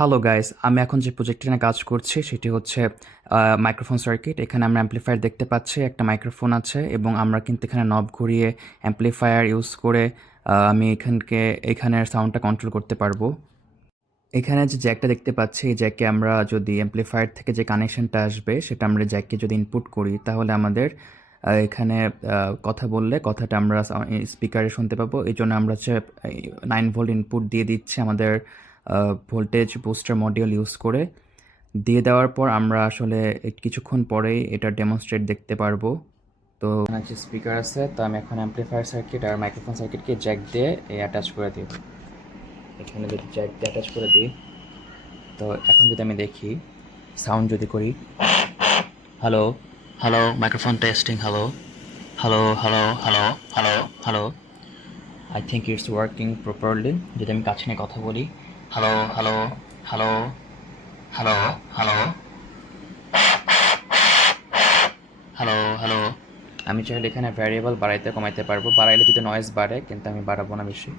Hello guys, আমি এখন যে প্রজেক্টটি নিয়ে কাজ করছি সেটি হচ্ছে মাইক্রোফোন সার্কিট। এখানে আমরা অ্যাম্প্লিফায়ার দেখতে পাচ্ছি, একটা মাইক্রোফোন আছে এবং আমরা কিন্তু এখানে নব ঘুরিয়ে অ্যাম্প্লিফায়ার ইউজ করে আমি এখানের সাউন্ডটা কন্ট্রোল করতে পারবো। এখানে যে জ্যাকটা দেখতে পাচ্ছি, এই জ্যাকে আমরা যদি অ্যাম্প্লিফায়ার থেকে যে কানেকশনটা আসবে সেটা আমরা জ্যাককে যদি ইনপুট করি তাহলে আমাদের এখানে কথা বললে কথাটা আমরা স্পিকারে শুনতে পাবো। এই জন্য আমরা হচ্ছে 9 ভোল্ট ইনপুট দিয়ে দিচ্ছি আমাদের ভোল্টেজ বুস্টার মডিউল ইউজ করে। দিয়ে দেওয়ার পর আমরা আসলে কিছুক্ষণ পরেই এটা ডেমনস্ট্রেট দেখতে পারবো। তো এখানে যে স্পিকার আছে, তো আমি এখন অ্যাম্প্লিফায়ার সার্কিট আর মাইক্রোফোন সার্কিটকে জ্যাক দিয়ে অ্যাটাচ করে দিই। এখানে যদি জ্যাক দিয়ে অ্যাটাচ করে দিই, তো এখন যদি আমি দেখি সাউন্ড যদি করি, hello hello microphone testing, hello hello hello hello hello hello, I think it's working properly. যদি আমি কাছে নিয়ে কথা বলি, hello hello hello hello hello hello hello, আমি চাইলে এখানে ভ্যারিয়েবল বাড়াইতে কমাইতে পারবো। বাড়াইলে যদি নয়েজ বাড়ে, কিন্তু আমি বাড়াবো না বেশি।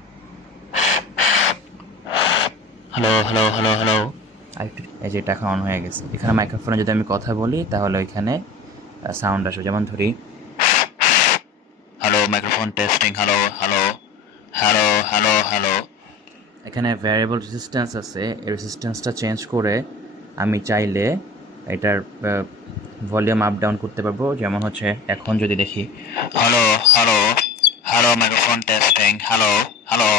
হ্যালো হ্যালো হ্যালো হ্যালো, আরেকটু, এই যে এটা এখন অন হয়ে গেছে। এখানে মাইক্রোফোনে যদি আমি কথা বলি তাহলে ওইখানে সাউন্ড আসবে। যেমন ধরি, hello microphone testing, hello hello hello hello hello. এখানে ভ্যারিয়েবল রেজিস্ট্যান্স আছে, এই রেজিস্ট্যান্সটা চেঞ্জ করে আমি চাইলে এটার ভলিউম আপ ডাউন করতে পারবো। যেমন হচ্ছে এখন যদি দেখি, hello hello hello microphone testing, hello hello,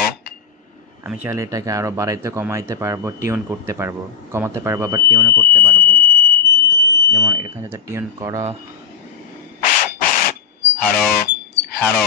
আমি চাইলে এটাকে আরও বাড়াইতে কমাইতে পারবো, টিউন করতে পারবো, কমাতে পারবো, আবার টিউনও করতে পারবো। যেমন এখানে যাতে টিউন করা, হ্যালো হ্যালো